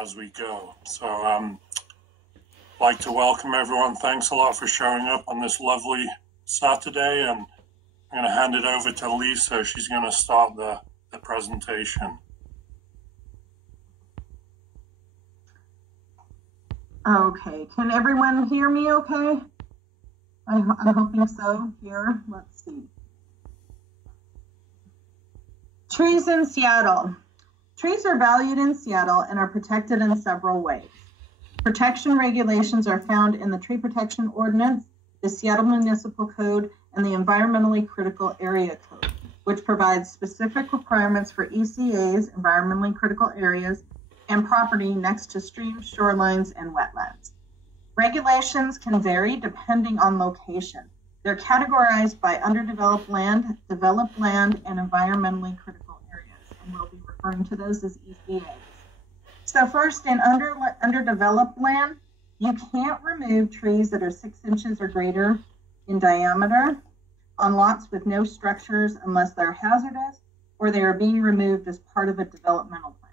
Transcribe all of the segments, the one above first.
as we go. So I'd like to welcome everyone. Thanks a lot for showing up on this lovely Saturday, and I'm going to hand it over to Lisa. She's going to start the presentation. Okay, can everyone hear me okay? I'm hoping so here. Let's see. Trees in Seattle. Trees are valued in Seattle and are protected in several ways. Protection regulations are found in the Tree Protection Ordinance, the Seattle Municipal Code, and the Environmentally Critical Area Code, which provides specific requirements for ECAs, environmentally critical areas, and property next to streams, shorelines, and wetlands. Regulations can vary depending on location. They're categorized by underdeveloped land, developed land, and environmentally critical areas, and we'll be referring to those as ECAs. So first, in underdeveloped land, you can't remove trees that are 6 inches or greater in diameter on lots with no structures unless they're hazardous or they are being removed as part of a developmental plan.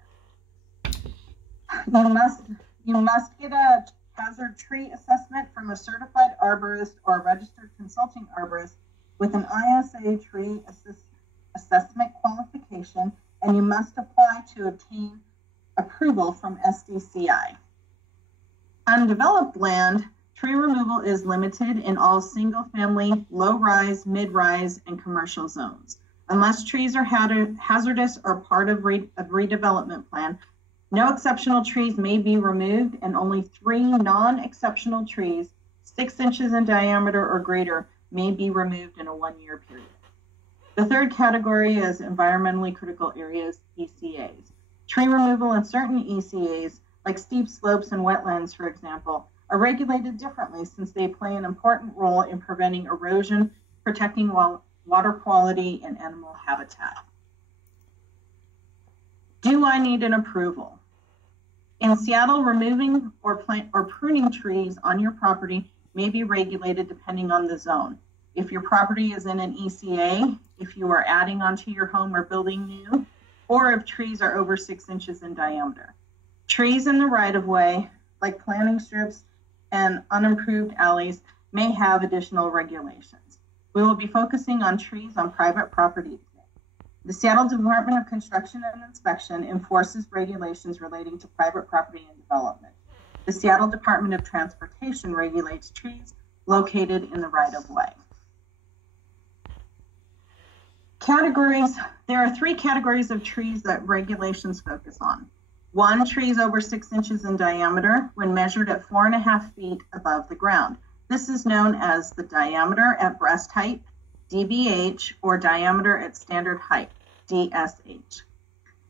You must get a hazard tree assessment from a certified arborist or a registered consulting arborist with an ISA tree assessment qualification, and you must apply to obtain approval from SDCI. Undeveloped land, tree removal is limited in all single-family, low-rise, mid-rise, and commercial zones. Unless trees are hazardous or part of a redevelopment plan, no exceptional trees may be removed, and only 3 non-exceptional trees, 6 inches in diameter or greater, may be removed in a 1-year period. The third category is environmentally critical areas, ECAs. Tree removal in certain ECAs, like steep slopes and wetlands, for example, are regulated differently since they play an important role in preventing erosion, protecting water quality, and animal habitat. Do I need an approval? In Seattle, removing or pruning trees on your property may be regulated depending on the zone. If your property is in an ECA, if you are adding onto your home or building new, or if trees are over 6 inches in diameter. Trees in the right-of-way, like planting strips and unimproved alleys, may have additional regulations. We will be focusing on trees on private property today. The Seattle Department of Construction and Inspection enforces regulations relating to private property and development. The Seattle Department of Transportation regulates trees located in the right-of-way. Categories. There are 3 categories of trees that regulations focus on. 1, trees over 6 inches in diameter when measured at 4.5 feet above the ground. This is known as the diameter at breast height, DBH, or diameter at standard height, DSH.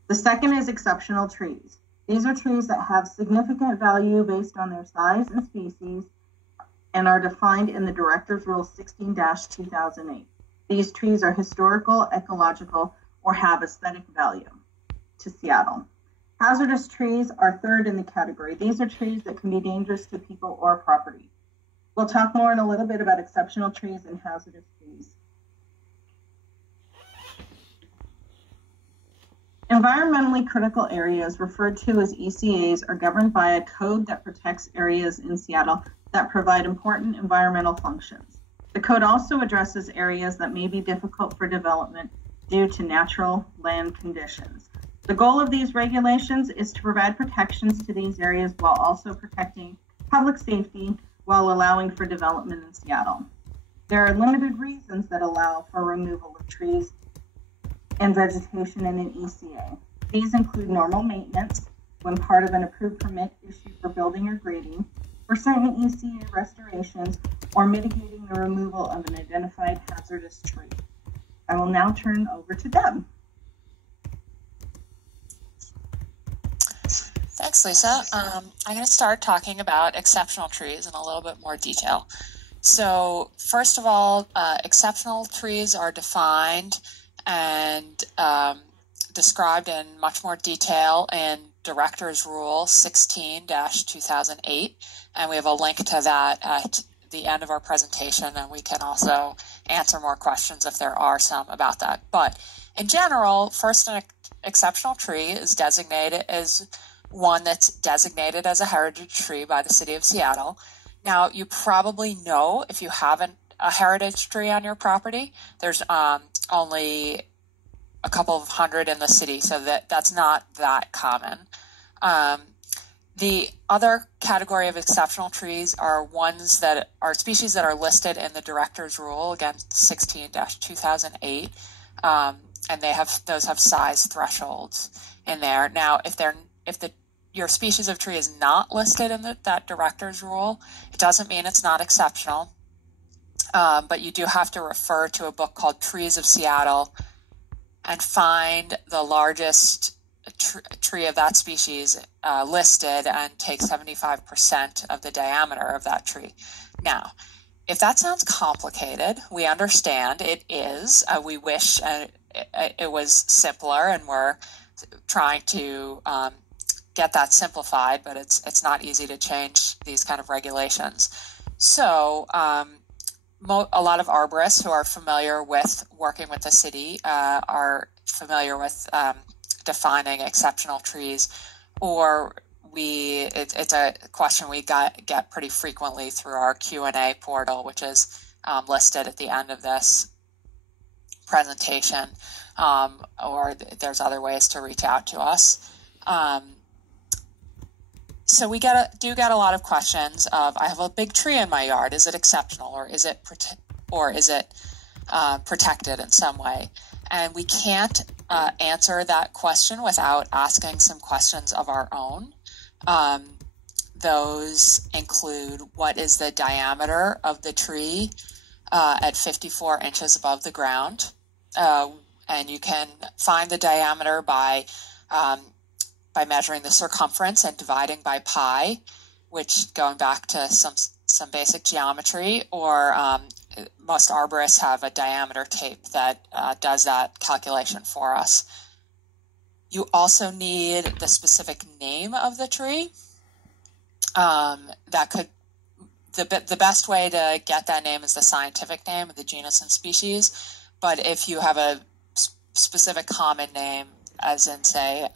The second is exceptional trees. These are trees that have significant value based on their size and species and are defined in the Director's Rule 16-2008. These trees are historical, ecological, or have aesthetic value to Seattle. Hazardous trees are third in the category. These are trees that can be dangerous to people or property. We'll talk more in a little bit about exceptional trees and hazardous trees. Environmentally critical areas, referred to as ECAs, are governed by a code that protects areas in Seattle that provide important environmental functions. The code also addresses areas that may be difficult for development due to natural land conditions. The goal of these regulations is to provide protections to these areas while also protecting public safety while allowing for development in Seattle. There are limited reasons that allow for removal of trees and vegetation in an ECA. These include normal maintenance when part of an approved permit issued for building or grading, for certain ECA restorations, or mitigating the removal of an identified hazardous tree. I will now turn over to Deb. Thanks, Lisa. I'm going to start talking about exceptional trees in a little bit more detail. So first of all, exceptional trees are defined and described in much more detail in Director's Rule 16-2008, and we have a link to that at the end of our presentation, and we can also answer more questions if there are some about that. But in general, first, an exceptional tree is designated as one that's designated as a heritage tree by the city of Seattle. Now, you probably know if you have a heritage tree on your property, there's only a couple of hundred in the city, so that's not that common. The other category of exceptional trees are ones that are species that are listed in the Director's Rule, again 16-2008, and those have size thresholds in there. Now, if your species of tree is not listed in that Director's Rule, it doesn't mean it's not exceptional, but you do have to refer to a book called Trees of Seattle and find the largest tree of that species listed and take 75% of the diameter of that tree. Now, if that sounds complicated, we understand it is. We wish it was simpler, and we're trying to get that simplified, but it's not easy to change these kind of regulations. So a lot of arborists who are familiar with working with the city are familiar with defining exceptional trees, or it's a question we get pretty frequently through our Q&A portal, which is listed at the end of this presentation, or there's other ways to reach out to us. So we do get a lot of questions of, I have a big tree in my yard, is it exceptional, or is it protected in some way? And we can't answer that question without asking some questions of our own. Those include, what is the diameter of the tree at 54 inches above the ground? And you can find the diameter by measuring the circumference and dividing by pi, which, going back to some basic geometry, or most arborists have a diameter tape that does that calculation for us. You also need the specific name of the tree. The best way to get that name is the scientific name of the genus and species, but if you have a specific common name, as in, say,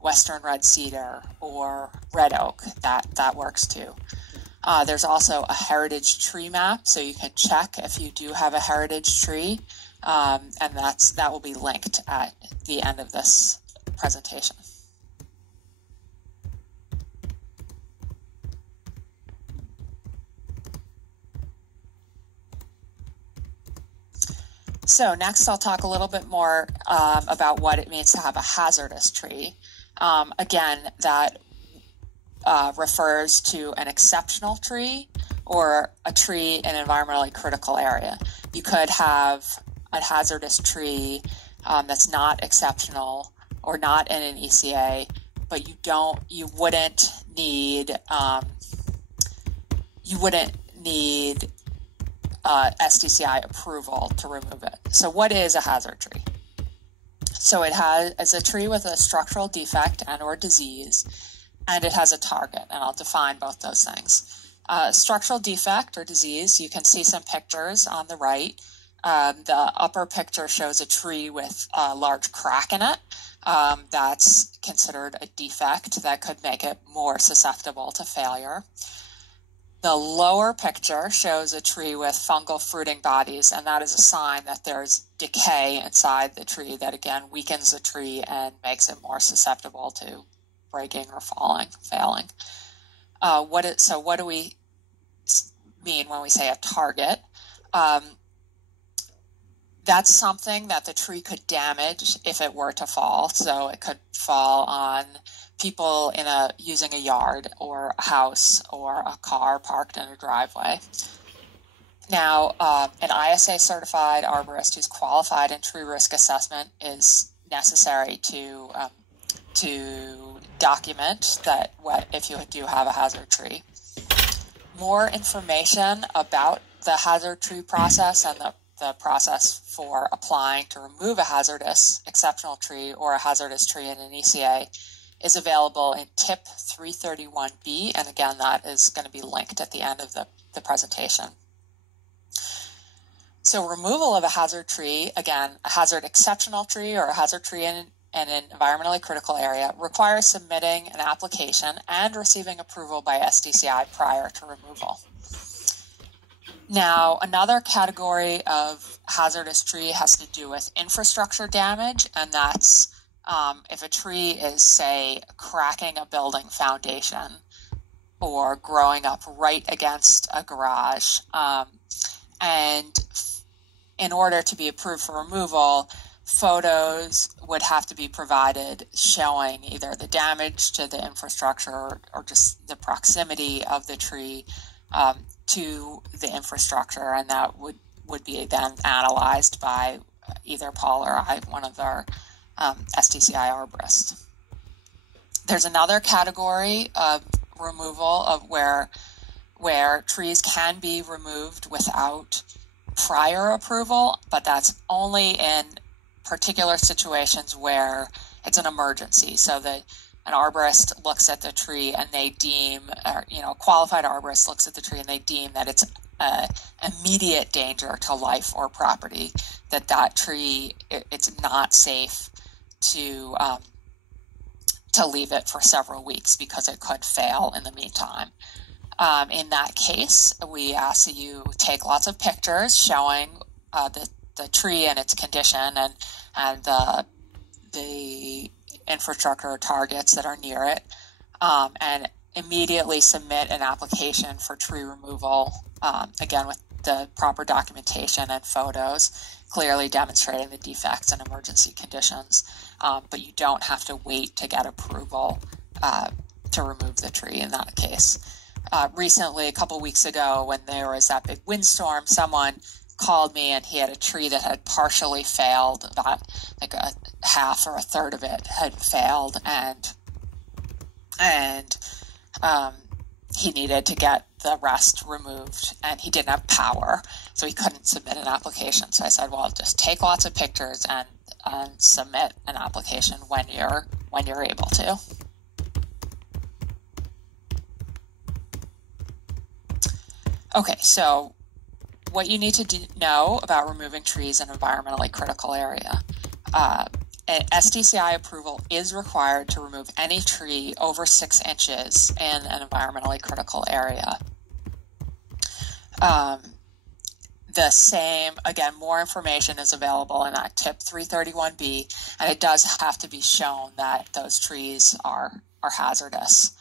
Western red cedar or red oak, that works too. There's also a heritage tree map, so you can check if you do have a heritage tree, and that will be linked at the end of this presentation. So next I'll talk a little bit more about what it means to have a hazardous tree. Again, that refers to an exceptional tree or a tree in an environmentally critical area. You could have a hazardous tree that's not exceptional or not in an ECA, but you wouldn't need SDCI approval to remove it. So what is a hazard tree? So it's a tree with a structural defect and or disease, and it has a target, and I'll define both those things. Structural defect or disease, you can see some pictures on the right. The upper picture shows a tree with a large crack in it. That's considered a defect that could make it more susceptible to failure. The lower picture shows a tree with fungal fruiting bodies, and that is a sign that there's decay inside the tree that, again, weakens the tree and makes it more susceptible to breaking or failing. So what do we mean when we say a target? That's something that the tree could damage if it were to fall. So it could fall on people using a yard or a house or a car parked in a driveway. Now, an ISA certified arborist who's qualified in tree risk assessment is necessary to document that if you do have a hazard tree. More information about the hazard tree process and the process for applying to remove a hazardous exceptional tree or a hazardous tree in an ECA is available in tip 331B, and again, that is going to be linked at the end of the presentation. So removal of a hazard tree, again, a hazard exceptional tree or a hazard tree in in an environmentally critical area requires submitting an application and receiving approval by SDCI prior to removal. Now, another category of hazardous tree has to do with infrastructure damage, and that's if a tree is, say, cracking a building foundation or growing up right against a garage. And in order to be approved for removal, photos would have to be provided showing either the damage to the infrastructure or just the proximity of the tree to the infrastructure, and that would be then analyzed by either Paul or I, one of our SDCI arborists. There's another category of removal of where trees can be removed without prior approval, but that's only in particular situations where it's an emergency. So that an arborist looks at the tree and they deem, or, a qualified arborist looks at the tree and they deem that it's immediate danger to life or property, that tree, it's not safe to leave it for several weeks because it could fail in the meantime. In that case, we ask that you take lots of pictures showing the tree and its condition and the infrastructure targets that are near it, and immediately submit an application for tree removal, again with the proper documentation and photos clearly demonstrating the defects and emergency conditions, but you don't have to wait to get approval to remove the tree in that case. Recently, a couple weeks ago, when there was that big windstorm, someone called me and he had a tree that had partially failed, about like a half or a third of it had failed, and he needed to get the rest removed, and he didn't have power, so he couldn't submit an application. So I said, well, just take lots of pictures and submit an application when you're able to. Okay, so what you need to know about removing trees in an environmentally critical area. SDCI approval is required to remove any tree over 6 inches in an environmentally critical area. The same, again, more information is available in that tip 331B, and it does have to be shown that those trees are hazardous.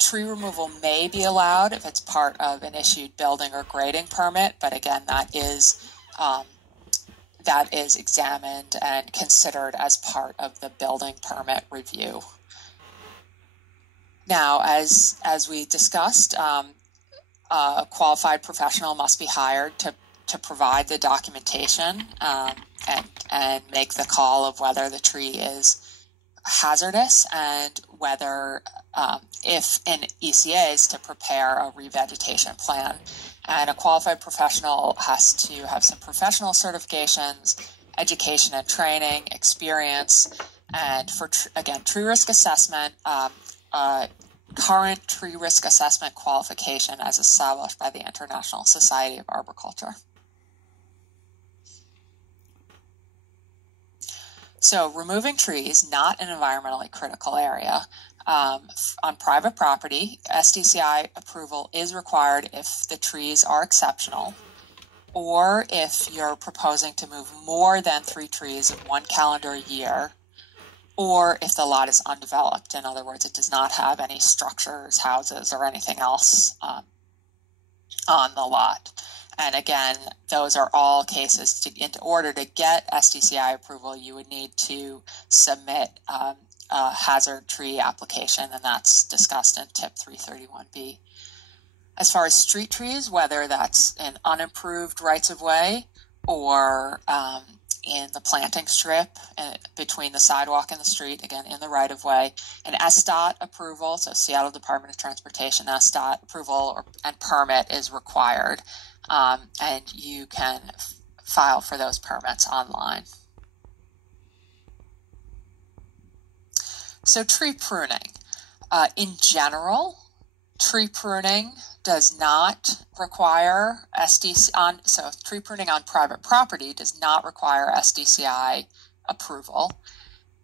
Tree removal may be allowed if it's part of an issued building or grading permit, but again, that is examined and considered as part of the building permit review. Now, as we discussed, a qualified professional must be hired to provide the documentation and make the call of whether the tree is hazardous and whether, if an ECA is to prepare a revegetation plan. And a qualified professional has to have some professional certifications, education and training, experience, and for, again, tree risk assessment, current tree risk assessment qualification as established by the International Society of Arboriculture. So removing trees not in an environmentally critical area on private property, SDCI approval is required if the trees are exceptional, or if you're proposing to move more than 3 trees in 1 calendar year, or if the lot is undeveloped. In other words, it does not have any structures, houses, or anything else on the lot. And again, those are all cases in order to get SDCI approval, you would need to submit a hazard tree application, and that's discussed in tip 331B. As far as street trees, whether that's in unimproved rights-of-way or in the planting strip between the sidewalk and the street, again, in the right-of-way, an SDOT approval, so Seattle Department of Transportation SDOT approval and permit is required, and you can file for those permits online. So tree pruning. In general, tree pruning does not require so tree pruning on private property does not require SDCI approval.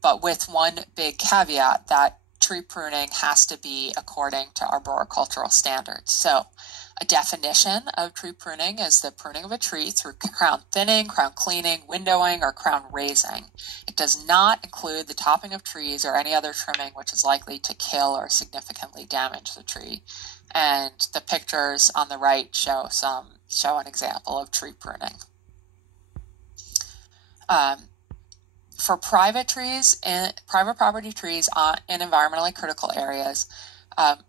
but with one big caveat that tree pruning has to be according to arboricultural standards. So a definition of tree pruning is the pruning of a tree through crown thinning, crown cleaning, windowing, or crown raising. It does not include the topping of trees or any other trimming which is likely to kill or significantly damage the tree. And the pictures on the right show an example of tree pruning. For private trees, private property trees in environmentally critical areas,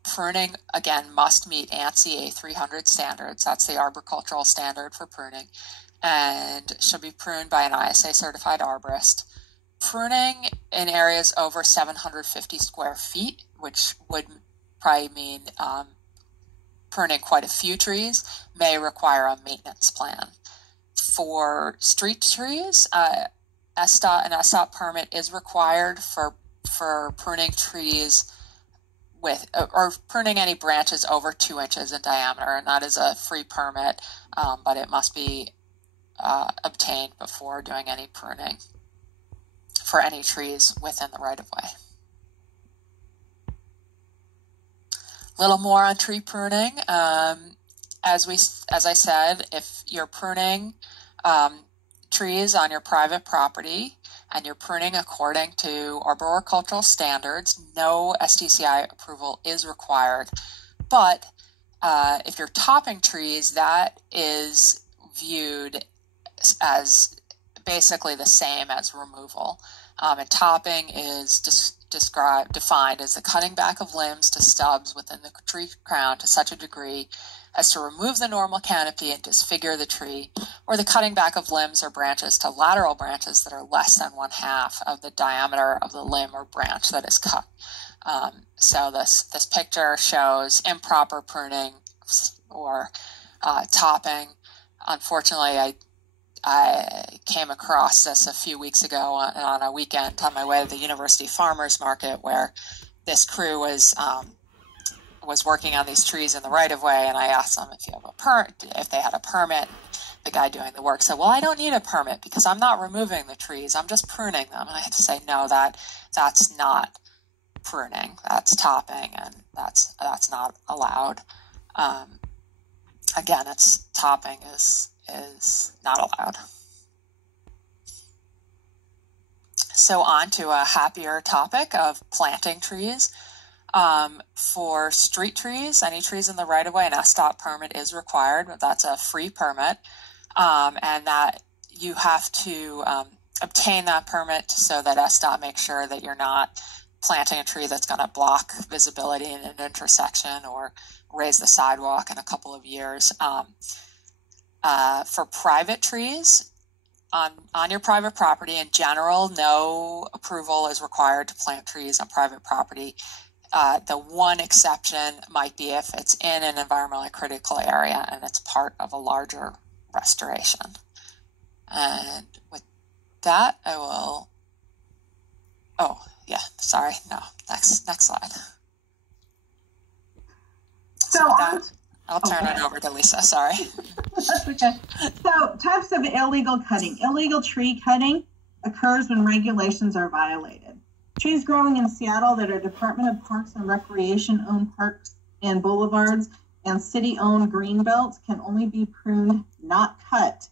pruning, again, must meet ANSI A300 standards. That's the arboricultural standard for pruning, and should be pruned by an ISA certified arborist. Pruning in areas over 750 square feet, which would probably mean pruning quite a few trees, may require a maintenance plan. For street trees, an SDOT permit is required for pruning trees with, or pruning any branches over 2 inches in diameter, and that is a free permit, but it must be obtained before doing any pruning for any trees within the right-of-way. A little more on tree pruning. As I said, if you're pruning trees on your private property and you're pruning according to arboricultural standards, no SDCI approval is required. But if you're topping trees, that is viewed as basically the same as removal. And topping is defined as the cutting back of limbs to stubs within the tree crown to such a degree as to remove the normal canopy and disfigure the tree, or the cutting back of limbs or branches to lateral branches that are less than 1/2 of the diameter of the limb or branch that is cut. So this picture shows improper pruning or topping. Unfortunately, I came across this a few weeks ago on a weekend on my way to the University Farmers Market, where this crew was working on these trees in the right-of-way, and I asked them if they had a permit. The guy doing the work said, "Well, I don't need a permit because I'm not removing the trees, I'm just pruning them." And I had to say, no, that's not pruning, that's topping, and that's not allowed. Again, topping is not allowed. So on to a happier topic of planting trees. For street trees, any trees in the right-of-way, an SDOT permit is required, but that's a free permit, and that you have to obtain that permit so that SDOT makes sure that you're not planting a tree that's going to block visibility in an intersection or raise the sidewalk in a couple of years. For private trees, on your private property, in general, no approval is required to plant trees on private property. The one exception might be if it's in an environmentally critical area and it's part of a larger restoration. And with that, I will, next slide. So I'll turn it over to Lisa, sorry. That's okay. So types of illegal cutting. Illegal tree cutting occurs when regulations are violated. Trees growing in Seattle that are Department of Parks and Recreation owned parks and boulevards and city-owned green belts can only be pruned, not cut,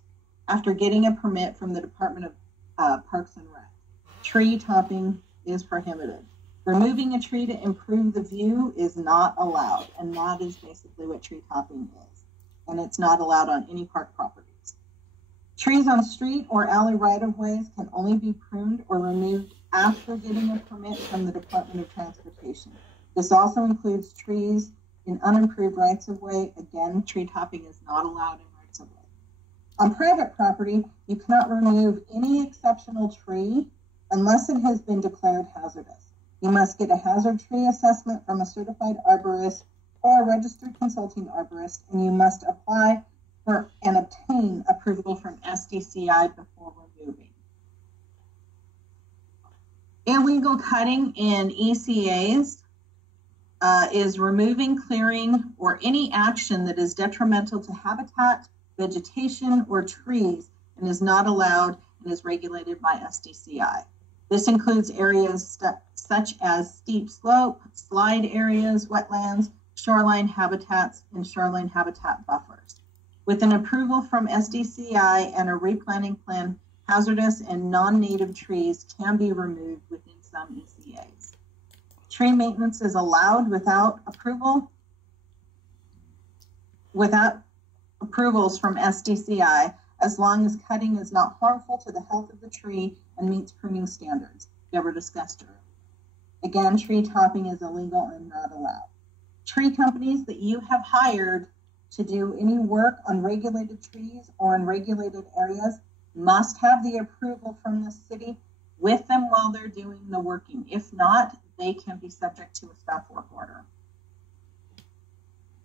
after getting a permit from the Department of Parks and Rec. Tree topping is prohibited. Removing a tree to improve the view is not allowed, and that is basically what tree topping is. And it's not allowed on any park properties. Trees on street or alley right-of-ways can only be pruned or removed after getting a permit from the Department of Transportation. This also includes trees in unimproved rights-of-way. Again, tree topping is not allowed in rights-of-way. On private property, you cannot remove any exceptional tree unless it has been declared hazardous. You must get a hazard tree assessment from a certified arborist or a registered consulting arborist, and you must apply for and obtain approval from SDCI before removing. Illegal cutting in ECAs is removing, clearing, or any action that is detrimental to habitat, vegetation, or trees and is not allowed and is regulated by SDCI. This includes areas such as steep slope, slide areas, wetlands, shoreline habitats, and shoreline habitat buffers. With an approval from SDCI and a replanting plan, hazardous and non-native trees can be removed within some ECAs. Tree maintenance is allowed without approvals from SDCI, as long as cutting is not harmful to the health of the tree and meets pruning standards never discussed earlier. Again, tree topping is illegal and not allowed. Tree companies that you have hired to do any work on regulated trees or in regulated areas must have the approval from the city with them while they're doing the working. If not, they can be subject to a stop work order.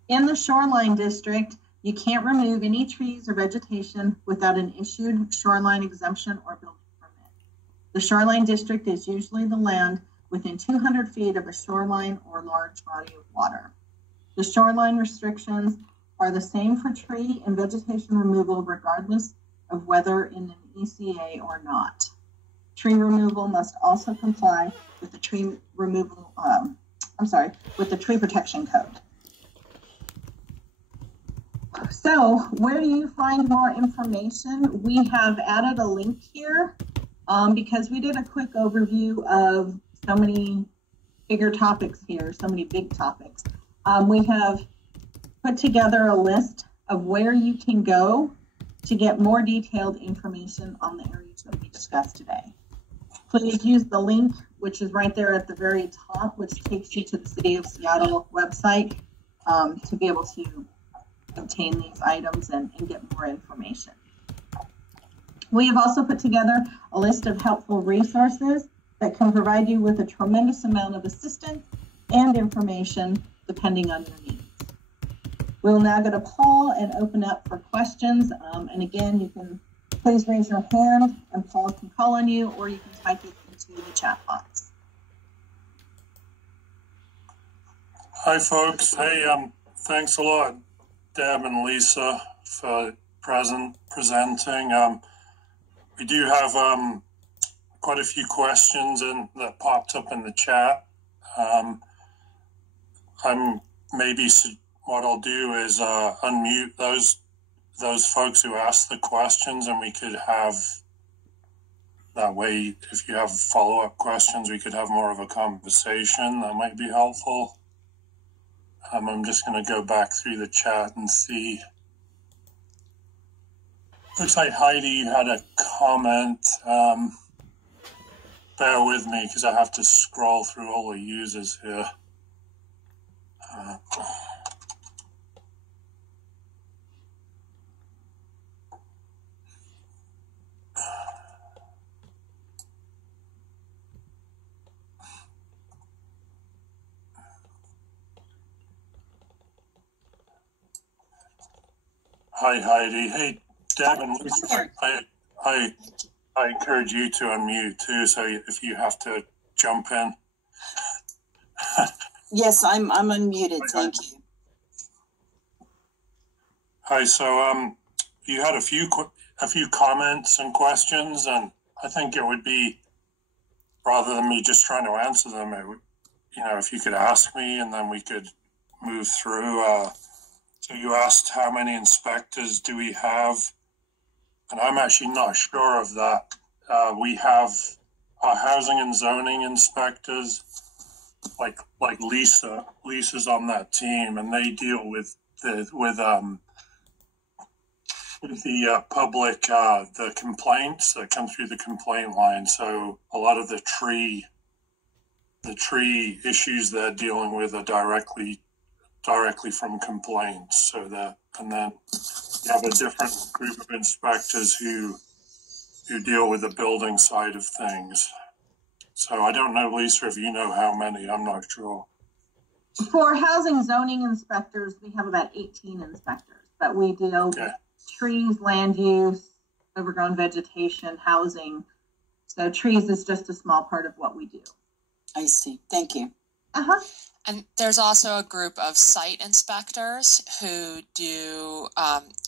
In the shoreline district, you can't remove any trees or vegetation without an issued shoreline exemption or building permit. The shoreline district is usually the land within 200 feet of a shoreline or large body of water. The shoreline restrictions are the same for tree and vegetation removal regardless of whether in an ECA or not. Tree removal must also comply with the tree protection code. So where do you find more information? We have added a link here because we did a quick overview of so many bigger topics here, so many big topics. We have put together a list of where you can go to get more detailed information on the areas that we discussed today. Please use the link, which is right there at the very top, which takes you to the City of Seattle website to be able to obtain these items and get more information. We have also put together a list of helpful resources that can provide you with a tremendous amount of assistance and information depending on your needs. We'll now go to Paul and open up for questions. And again, you can please raise your hand and Paul can call on you, or you can type it into the chat box. Hi, folks. Hey, thanks a lot, Deb and Lisa, for presenting. We do have quite a few questions that popped up in the chat. What I'll do is unmute those folks who asked the questions, and we could have, that way, if you have follow-up questions, we could have more of a conversation. That might be helpful. I'm just going to go back through the chat and see. Looks like Heidi, you had a comment. Bear with me because I have to scroll through all the users here. Hi, Heidi. Hey, Deb and Lisa, I encourage you to unmute too, so if you have to jump in. Yes, I'm unmuted. Thank you. Hi. So you had a few comments and questions, and I think it would be, rather than me just trying to answer them, it would, if you could ask me, and then we could move through. So you asked how many inspectors do we have, and I'm actually not sure of that. We have our housing and zoning inspectors, like Lisa. Lisa's on that team, and they deal with the public, the complaints that come through the complaint line. So a lot of the tree issues they're dealing with are directly from complaints. So that, and then you have a different group of inspectors who deal with the building side of things. So I don't know, Lisa, if you know how many. I'm not sure. For housing zoning inspectors, we have about 18 inspectors, but we deal with trees, land use, overgrown vegetation, housing. So trees is just a small part of what we do. I see. Thank you. Uh-huh. And there's also a group of site inspectors who do,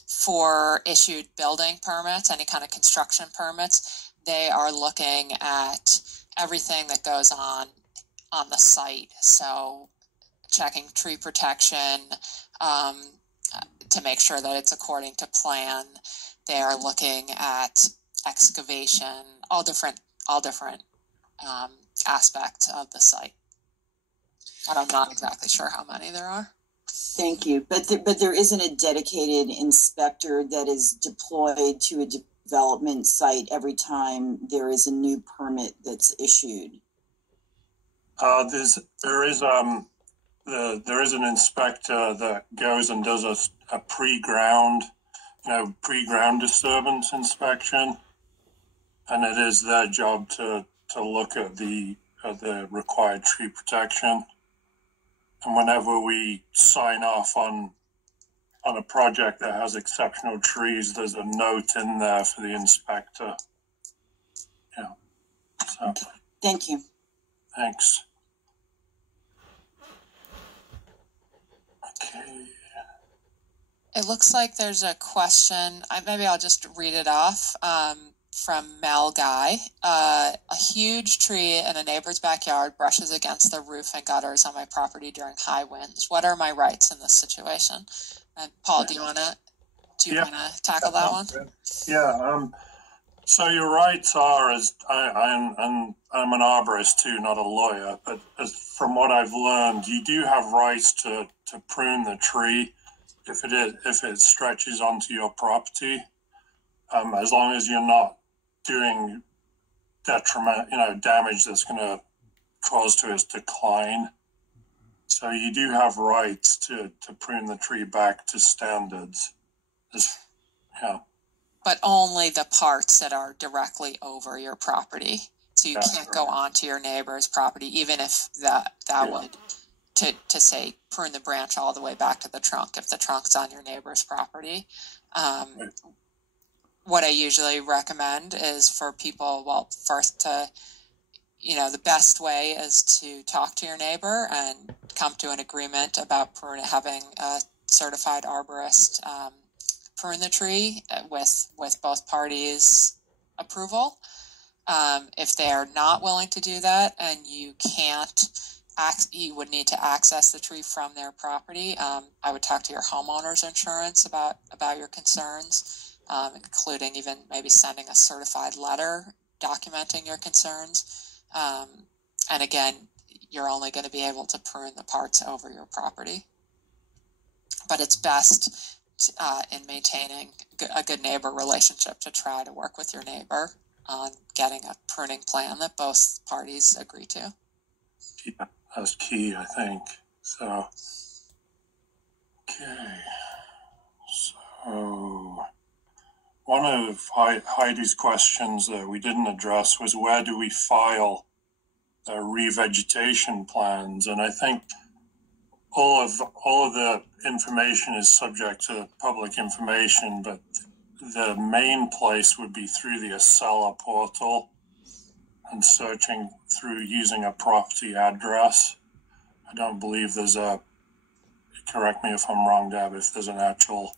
for issued building permits, any kind of construction permits, they are looking at everything that goes on the site. So checking tree protection, to make sure that it's according to plan. They are looking at excavation, all different aspects of the site. And I'm not exactly sure how many there are. Thank you. But there isn't a dedicated inspector that is deployed to a development site every time there is a new permit that's issued. There is an inspector that goes and does a pre-ground disturbance inspection, and it is their job to look at the required tree protection. And whenever we sign off on a project that has exceptional trees, there's a note in there for the inspector. Yeah. So. Thank you. Thanks. Okay. It looks like there's a question. Maybe I'll just read it off. From Mel Guy. A huge tree in a neighbor's backyard brushes against the roof and gutters on my property during high winds. What are my rights in this situation? And Paul, do you want to tackle that one? Yeah. So your rights are, I'm an arborist too, not a lawyer, but from what I've learned, you do have rights to prune the tree if it stretches onto your property, as long as you're not doing damage that's going to cause to its decline. So you do have rights to prune the tree back to standards. Yeah. But only the parts that are directly over your property. So you can't go onto your neighbor's property, even if that would, to say, prune the branch all the way back to the trunk, if the trunk's on your neighbor's property. Right. What I usually recommend is for people, first the best way is to talk to your neighbor and come to an agreement about having a certified arborist prune the tree with both parties' approval. If they are not willing to do that and you would need to access the tree from their property, I would talk to your homeowner's insurance about your concerns. Including even maybe sending a certified letter documenting your concerns. And again, you're only going to be able to prune the parts over your property. But it's best in maintaining a good neighbor relationship to try to work with your neighbor on getting a pruning plan that both parties agree to. Yeah, that's key, I think. So, okay. So, one of Heidi's questions that we didn't address was, where do we file the re-vegetation plans? And I think all of the information is subject to public information, but the main place would be through the Acela portal and searching through using a property address. I don't believe correct me if I'm wrong, Deb, if there's an actual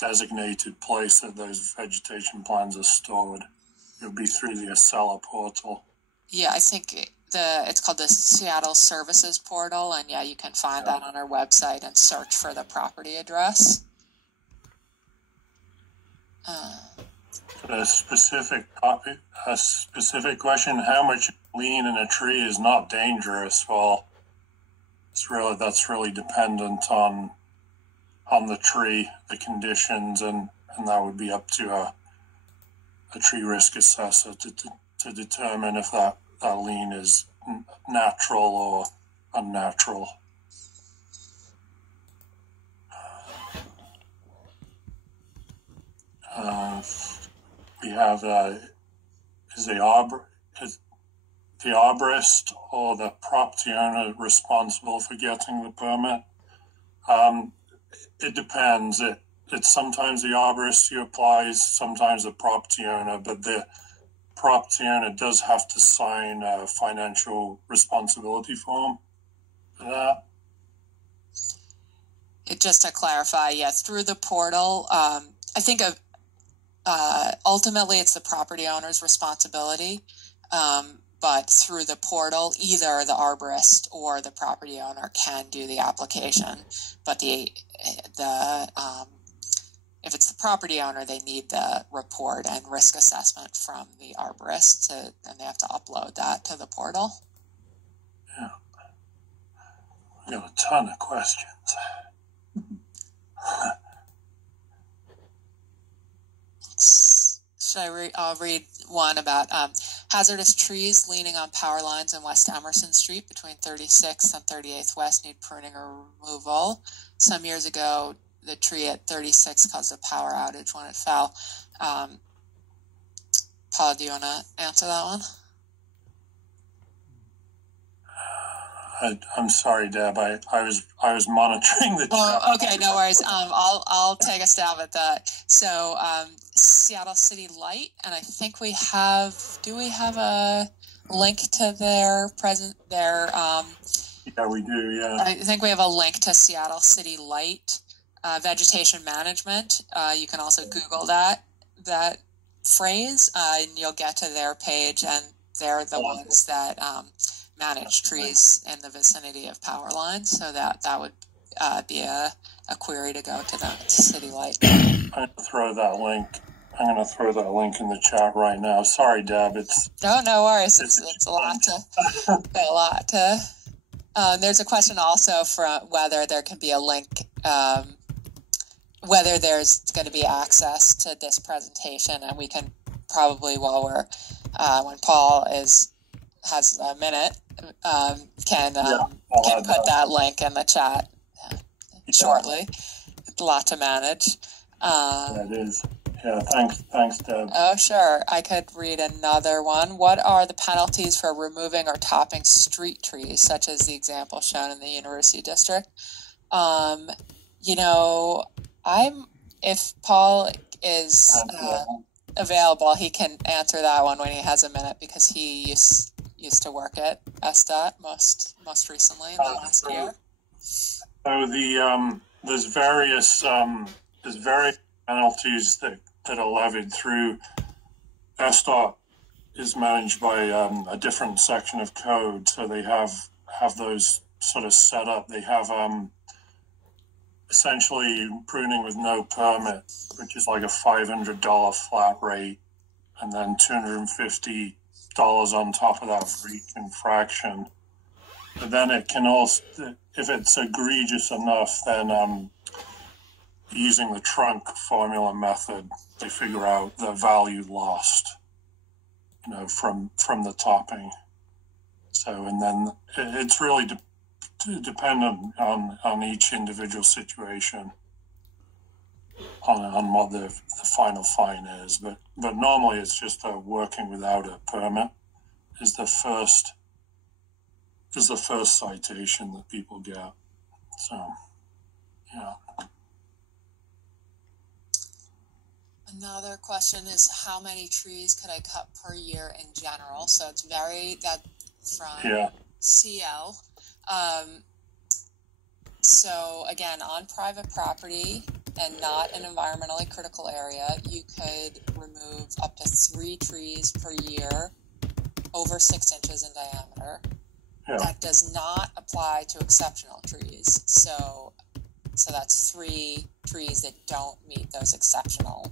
designated place that those vegetation plans are stored. It would be through the Acela portal. Yeah, I think it's called the Seattle Services Portal, and you can find that on our website and search for the property address. A specific question: how much lean in a tree is not dangerous? Well, that's really dependent on the tree, the conditions, and that would be up to a tree risk assessor to determine if that lean is natural or unnatural. We have is the arborist or the property owner responsible for getting the permit? It depends. It's sometimes the arborist who applies, sometimes the property owner, but the property owner does have to sign a financial responsibility form for that. Just to clarify, yes, through the portal, I think ultimately it's the property owner's responsibility, but through the portal, either the arborist or the property owner can do the application. But if it's the property owner, they need the report and risk assessment from the arborist, and they have to upload that to the portal. Yeah. We got a ton of questions. I'll read one about hazardous trees leaning on power lines in West Emerson Street between 36th and 38th West need pruning or removal. Some years ago, the tree at 36 caused a power outage when it fell. Paul, do you want to answer that one? I'm sorry, Deb. I was monitoring the chat. Oh, okay, no worries. I'll take a stab at that. So, Seattle City Light, and I think do we have a link to their Yeah, we do. Yeah. I think we have a link to Seattle City Light vegetation management. You can also Google that phrase, and you'll get to their page, and they're the ones that manage trees in the vicinity of power lines. So that would be a query to go to the City Light. I'm going to throw that link in the chat right now. Sorry, Deb. No worries. It's a lot to. There's a question also for whether there can be a link, whether there's going to be access to this presentation, and we can probably, when Paul has a minute, can put that link in the chat shortly. It's a lot to manage. Yeah, it is. Yeah, thanks, Deb. Oh, sure. I could read another one. What are the penalties for removing or topping street trees, such as the example shown in the University District? If Paul is available, he can answer that one when he has a minute, because he used to work at SDOT most recently in the last year. So there's various penalties that are levied through SDOT. Is managed by a different section of code, so they have those sort of set up. They have essentially pruning with no permit, which is like a $500 flat rate, and then $250 on top of that for each infraction. But then it can also, if it's egregious enough, then using the trunk formula method, they figure out the value lost, from the topping. So, and then it's really dependent on each individual situation on what the final fine is. But normally it's just working without a permit is the first citation that people get. So, yeah. Another question is, how many trees could I cut per year in general? So it's from CL. So again, on private property and not an environmentally critical area, you could remove up to 3 trees per year over 6 inches in diameter. Yeah. That does not apply to exceptional trees. So that's 3 trees that don't meet those exceptional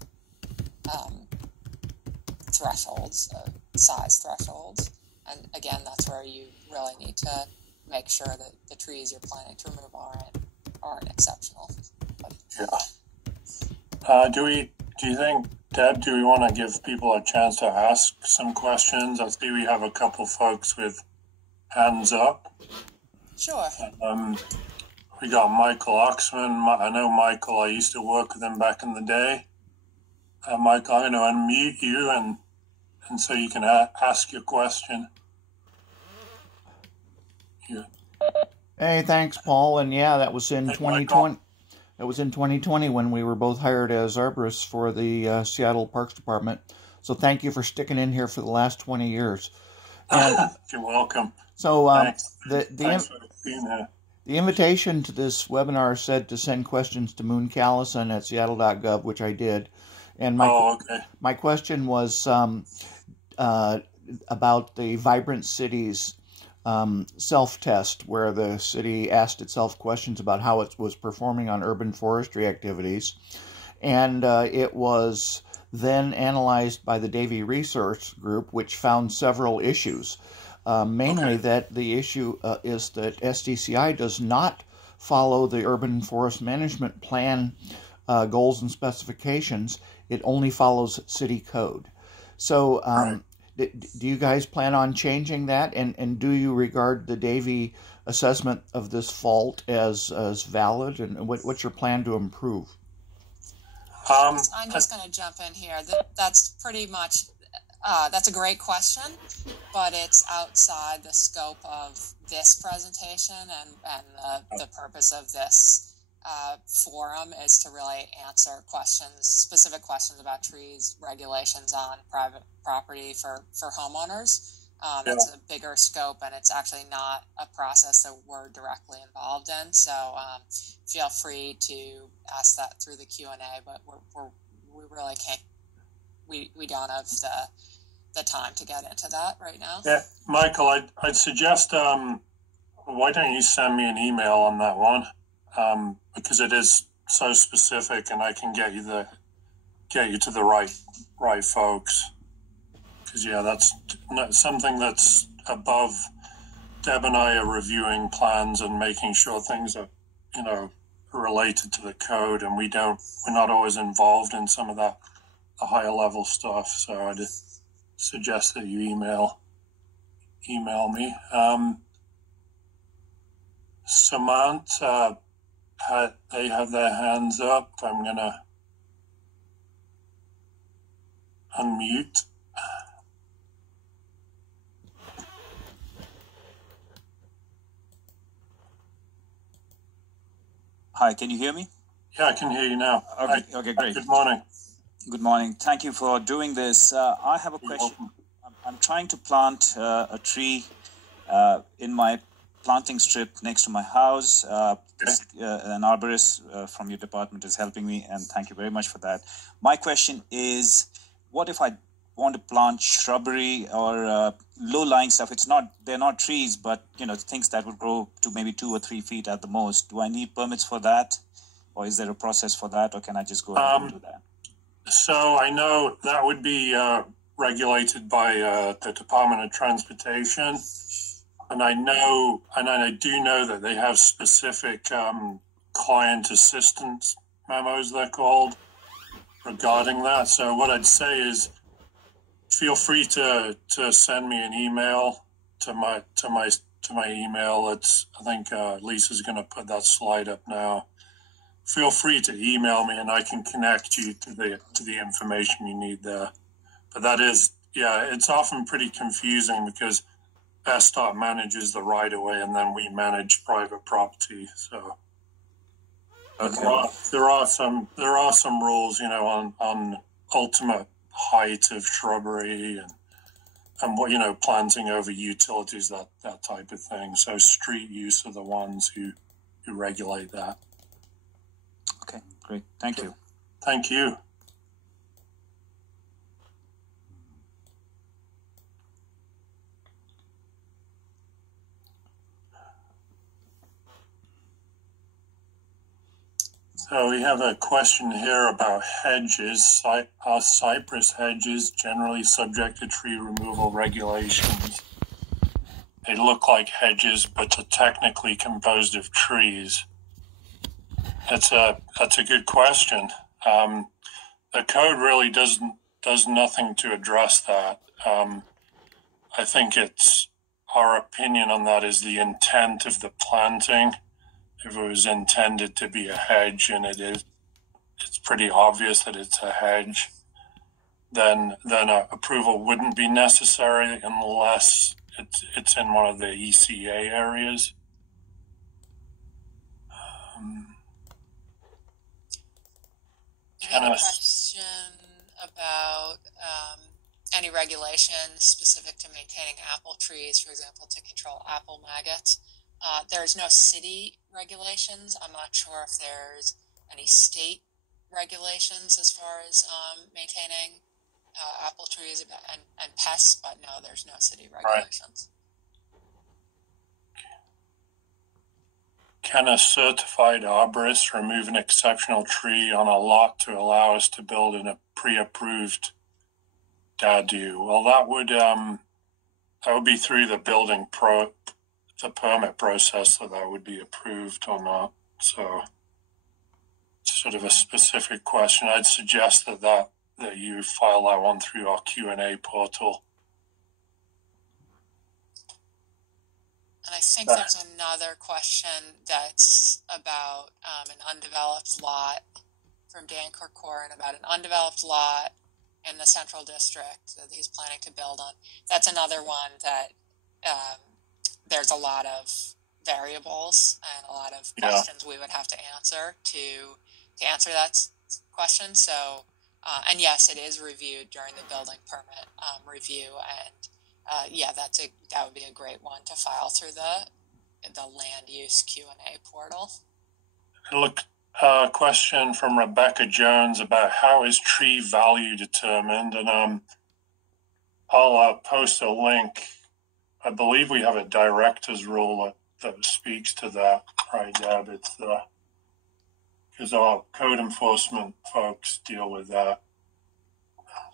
size thresholds. And again, that's where you really need to make sure that the trees you're planning to remove aren't exceptional. Yeah. Do you think, Deb, do we want to give people a chance to ask some questions? I see we have a couple folks with hands up. Sure. We got Michael Oxman. I know Michael. I used to work with him back in the day. Michael, I'm going to unmute you and so you can ask your question. Yeah. Hey, thanks, Paul. And yeah, that was in 2020. Michael. That was in 2020 when we were both hired as arborists for the Seattle Parks Department. So thank you for sticking in here for the last 20 years. And you're welcome. So thanks for being here. The invitation to this webinar said to send questions to Moon Callison at seattle.gov, which I did. And my question was, about the Vibrant Cities self-test, where the city asked itself questions about how it was performing on urban forestry activities. And it was then analyzed by the Davie Research Group, which found several issues. Mainly that the issue is that SDCI does not follow the Urban Forest Management Plan goals and specifications. It only follows city code. So do you guys plan on changing that? And do you regard the Davie assessment of this fault as valid? And what's your plan to improve? I'm just going to jump in here. That's pretty much, that's a great question, but it's outside the scope of this presentation, and the purpose of this forum is to really answer specific questions about trees, regulations on private property for homeowners. It's a bigger scope, and it's actually not a process that we're directly involved in. So feel free to ask that through the Q&A, but we really can't. We don't have the time to get into that right now. Yeah, Michael, I'd suggest why don't you send me an email on that one, because it is so specific, and I can get you to the right folks. Because that's something that's above. Deb and I are reviewing plans and making sure things are, related to the code, and we're not always involved in some of that, the higher level stuff. So I just suggest that you email me. Samantha, they have their hands up. I'm gonna unmute. Hi, can you hear me? Yeah, I can hear you now. Okay, great. Good morning. Good morning. Thank you for doing this. I have a question. I'm trying to plant a tree in my planting strip next to my house. An arborist from your department is helping me, and thank you very much for that. My question is, what if I want to plant shrubbery or low-lying stuff? They're not trees, but things that would grow to maybe 2 or 3 feet at the most. Do I need permits for that, or is there a process for that, or can I just go ahead and do that? So I know that would be regulated by the Department of Transportation, and I do know that they have specific client assistance memos, they're called, regarding that. So what I'd say is, feel free to send me an email to my email. I think Lisa's going to put that slide up now. Feel free to email me, and I can connect you to the information you need there. But that is, it's often pretty confusing because SDOT manages the right of way, and then we manage private property. So there are some rules, on ultimate height of shrubbery and what planting over utilities, that type of thing. So street use are the ones who regulate that. Okay, great. Thank you. Thank you. So we have a question here about hedges. Are cypress hedges generally subject to tree removal regulations? They look like hedges, but are technically composed of trees. That's a good question. The code really does nothing to address that. I think our opinion on that is the intent of the planting. If it was intended to be a hedge, and it's pretty obvious that it's a hedge, then approval wouldn't be necessary unless it's in one of the ECA areas. I have a question about any regulations specific to maintaining apple trees, for example, to control apple maggots. There's no city regulations. I'm not sure if there's any state regulations as far as maintaining apple trees and pests, but no, there's no city regulations. Can a certified arborist remove an exceptional tree on a lot to allow us to build in a pre-approved DADU? Well, that would be through the the permit process that would be approved or not. So it's sort of a specific question. I'd suggest that you file that one through our Q&A portal. And I think there's another question that's about an undeveloped lot from Dan Corcoran about an undeveloped lot in the Central District that he's planning to build on. That's another one that there's a lot of variables and a lot of questions we would have to answer to answer that question. So, and yes, it is reviewed during the building permit review, and that would be a great one to file through the land use Q&A portal. Look, question from Rebecca Jones about how is tree value determined, and I'll post a link. I believe we have a director's rule that speaks to that, right, Deb? It's because our code enforcement folks deal with that.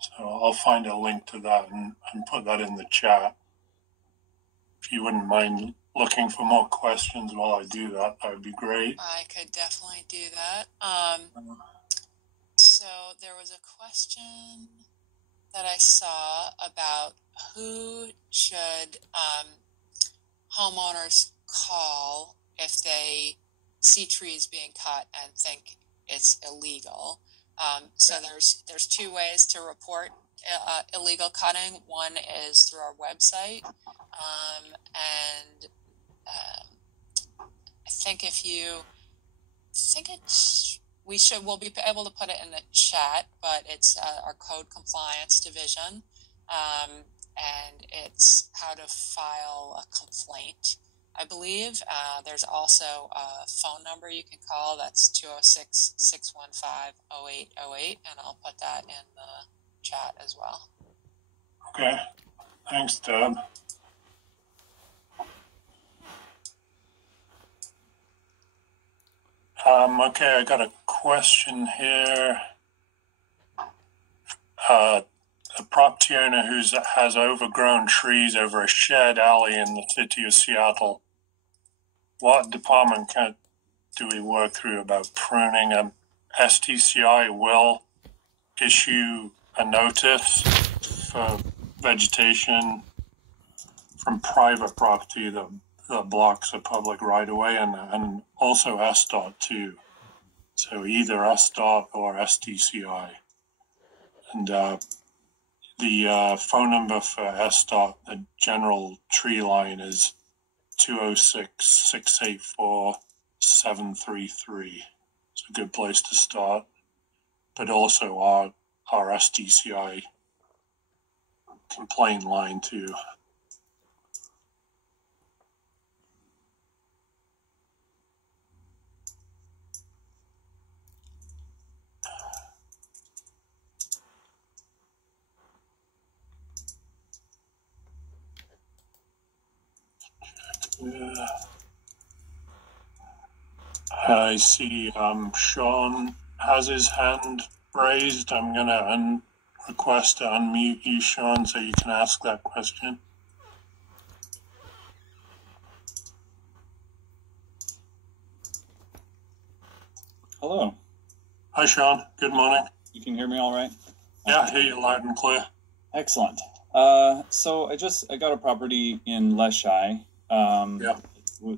So I'll find a link to that and put that in the chat. If you wouldn't mind looking for more questions while I do that, that would be great. I could definitely do that. So there was a question that I saw about who should homeowners call if they see trees being cut and think it's illegal. So there's two ways to report illegal cutting. One is through our website, and I think we'll be able to put it in the chat, but it's our code compliance division, and it's how to file a complaint. I believe there's also a phone number you can call. That's 206-615-0808, and I'll put that in the chat as well. Okay. Thanks, Deb. Okay, I got a question here. A property owner who has overgrown trees over a shared alley in the city of Seattle. What department do we work through about pruning? STCI will issue a notice for vegetation from private property that blocks a public right-of-way, and also SDOT too. So either SDOT or STCI. And the phone number for SDOT, the general tree line, is 206-684-733. It's a good place to start. But also our STCI complaint line too. I see Sean has his hand raised. I'm going to request to unmute you, Sean, so you can ask that question. Hello. Hi, Sean. Good morning. You can hear me all right? Yeah, I hear you loud and clear. Excellent. So I got a property in Leshai.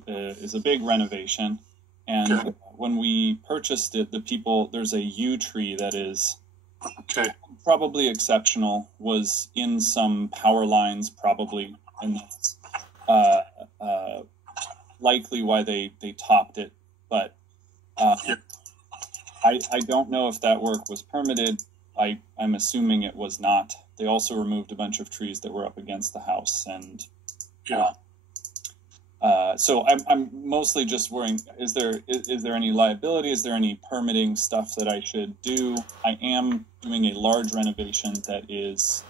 Is a big renovation, and when we purchased it, there's a yew tree that is probably exceptional, was in some power lines probably, and that's likely why they topped it, but I don't know if that work was permitted. I'm assuming it was not. They also removed a bunch of trees that were up against the house, and So I'm mostly just worrying, is there any liability? Is there any permitting stuff that I should do? I am doing a large renovation that is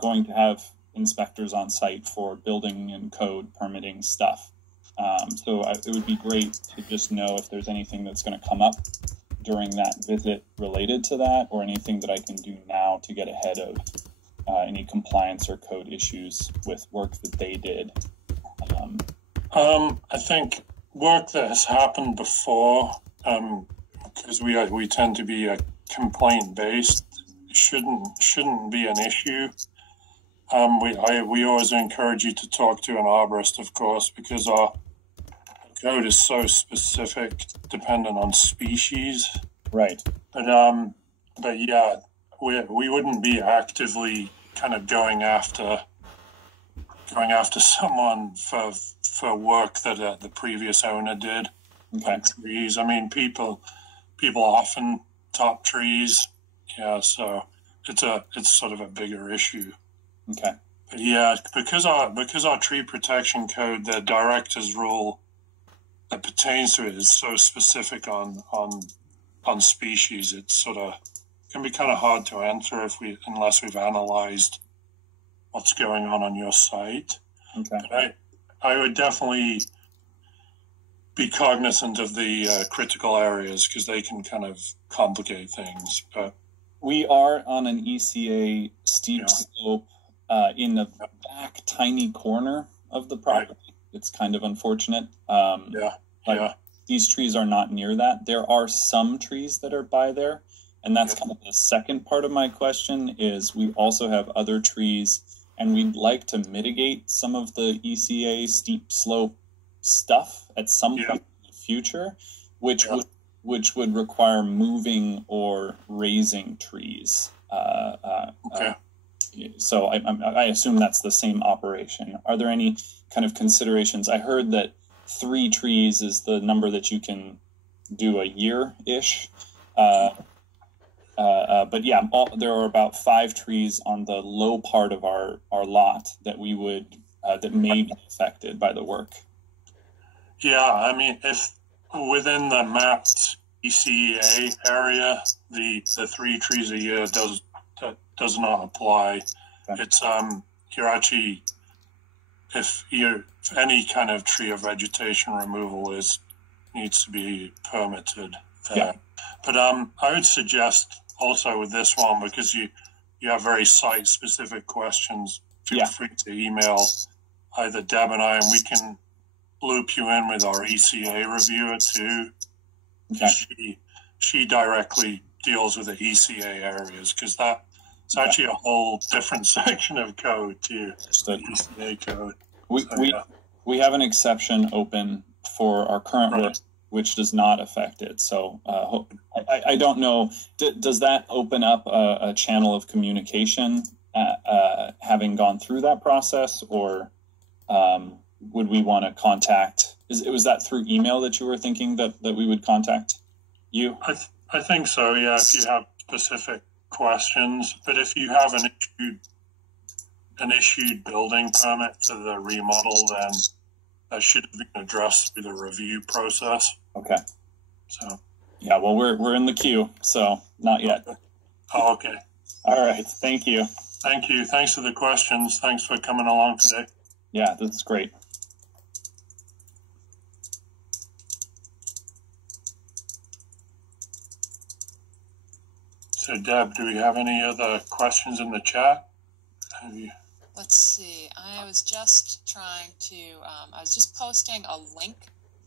going to have inspectors on site for building and code permitting stuff. So it would be great to just know if there's anything that's going to come up during that visit related to that, or anything that I can do now to get ahead of any compliance or code issues with work that they did. I think work that has happened before, because we tend to be complaint based, shouldn't be an issue. We always encourage you to talk to an arborist, of course, because our code is so specific, dependent on species. Right. But yeah, we wouldn't be actively kind of going after someone for work that the previous owner did. Okay. On trees. I mean, people often top trees. Yeah, so it's sort of a bigger issue. Okay. But yeah, because our tree protection code, the director's rule that pertains to it is so specific on species, it's sort of can be kind of hard to answer unless we've analyzed what's going on your site. Okay. But I would definitely be cognizant of the critical areas, because they can kind of complicate things. But we are on an ECA steep slope in the back tiny corner of the property. Right. It's kind of unfortunate. These trees are not near that. There are some trees that are by there, and that's kind of the second part of my question. Is we also have other trees, and we'd like to mitigate some of the ECA steep slope stuff at some point in the future, which would require moving or raising trees. So I assume that's the same operation. Are there any kind of considerations? I heard that 3 trees is the number that you can do a year-ish. But yeah, there are about 5 trees on the low part of our lot that we would that may be affected by the work. Yeah, I mean, if within the mapped ECA area, the 3 trees a year does not apply. Okay. It's you're actually, if any kind of tree or vegetation removal needs to be permitted there. Yeah. But I would suggest also with this one, because you have very site-specific questions, feel free to email either Deb and I, and we can loop you in with our ECA reviewer too. Okay. She directly deals with the ECA areas, because it's actually a whole different section of code too. The ECA code. We have an exception open for our current work, which does not affect it. So I don't know. Does that open up a channel of communication having gone through that process, or would we want to contact? Was that through email that you were thinking that we would contact you? I think so. Yeah, if you have specific questions, but if you have an issued building permit to the remodel, then that should have been addressed through the review process. Okay. So. Yeah, well, we're in the queue, so not yet. Oh, okay. All right. Thank you. Thank you. Thanks for the questions. Thanks for coming along today. Yeah, this is great. So, Deb, do we have any other questions in the chat? Let's see. I was just trying to, I was just posting a link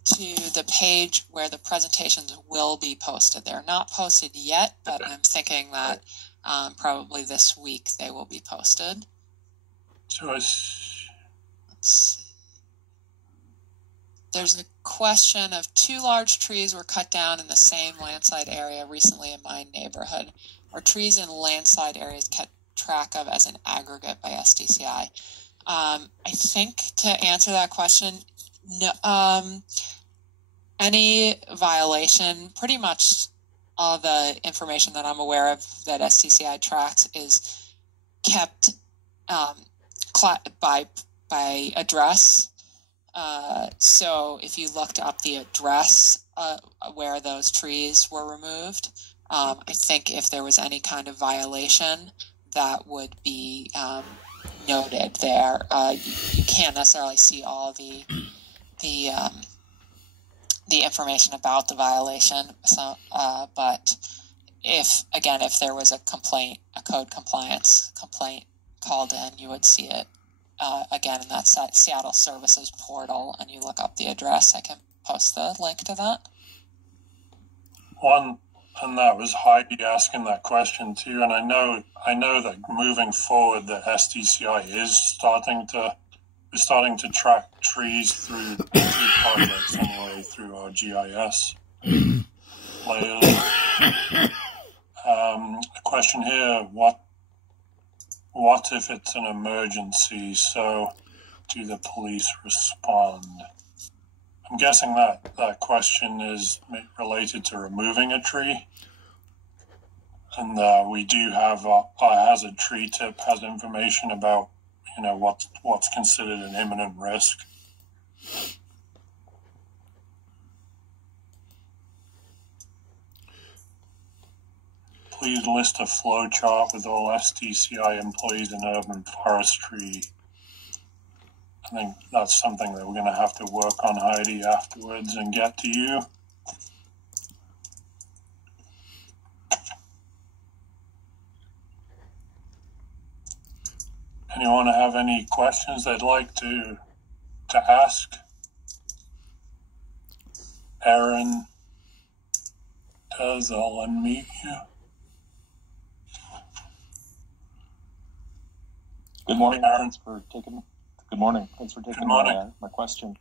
to the page where the presentations will be posted. They're not posted yet, but I'm thinking that probably this week they will be posted. So let's see. There's a question of 2 large trees were cut down in the same landside area recently in my neighborhood. Are trees in landside areas kept track of as an aggregate by SDCI? I think to answer that question, no, any violation, pretty much all the information that I'm aware of that SDCI tracks is kept by address. So if you looked up the address where those trees were removed, I think if there was any kind of violation, that would be noted there. You can't necessarily see all the information about the violation. So, but if there was a complaint, a code compliance complaint called in, you would see it again in that Seattle Services portal, and you look up the address. I can post the link to that. And that was Heidi asking that question too. And I know that moving forward, the SDCI is starting to track trees through projects anyway, through our GIS layers. A question here: what if it's an emergency? So, do the police respond? I'm guessing that question is related to removing a tree. And we do have our hazard tree tip has information about, what's considered an imminent risk. Please list a flow chart with all SDCI employees in urban forestry. I think that's something that we're going to have to work on, Heidi, afterwards and get to you. Anyone have any questions they'd like to ask? Aaron does. I'll unmute you. Good morning. Aaron. Good morning. Thanks for taking my question.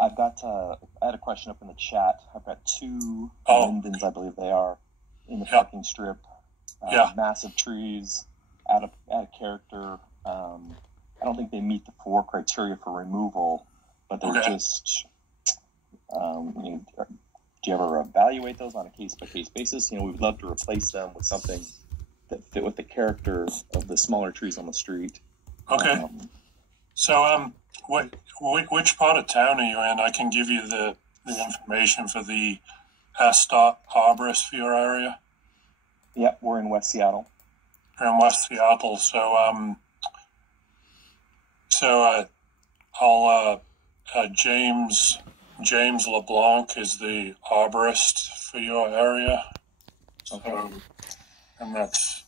I had a question up in the chat. I've got two lindens, I believe they are, in the parking strip. Massive trees, out of character. I don't think they meet the 4 criteria for removal, but they're just. Do you ever evaluate those on a case-by-case basis? We would love to replace them with something that fit with the character of the smaller trees on the street. Okay. So, which part of town are you in? I can give you the information for the SDOT Arborist for your area. Yeah, we're in West Seattle. You're in West Seattle, I'll James LeBlanc is the arborist for your area. Okay. And that's